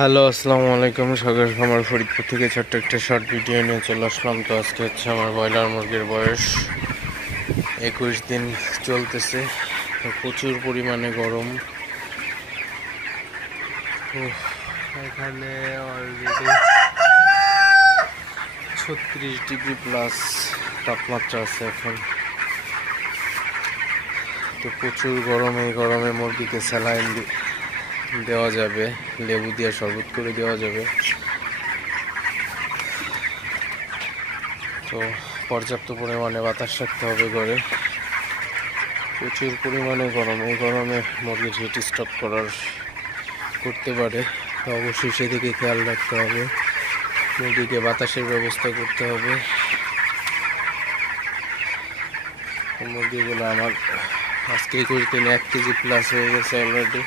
Hello, আসসালামু আলাইকুম। সাগর খামার ফরিদপুর থেকে ছোট্ট একটা শর্ট ভিডিও নিয়ে চলে আসলাম। তো আজকে হচ্ছে আমার ব্রয়লার মুরগির বয়স 21 দিন চলতেছে। তো প্রচুর পরিমাণে গরম। এখানে অলরেডি 36 ডিগ্রি প্লাস তাপমাত্রা আছে এখন। তো প্রচুর গরম। এই গরমে মুরগিকে স্যালাইন দেওয়া যাবে, লেবু দিয়ে শরবত করে দেওয়া যাবে। তো পর্যাপ্ত পরিমাণে বাতাস রাখতে হবে ঘরে। প্রচুর পরিমাণে গরম। এই গরমে মুরগির হিট স্ট্রোক করতে পারে। তো অবশ্যই সেদিকে খেয়াল রাখতে হবে। মুরগিকে বাতাসের ব্যবস্থা করতে হবে। মুরগিগুলো আমার আজকে 21 দিনে 1 কেজি প্লাস হয়ে গেছে অলরেডি।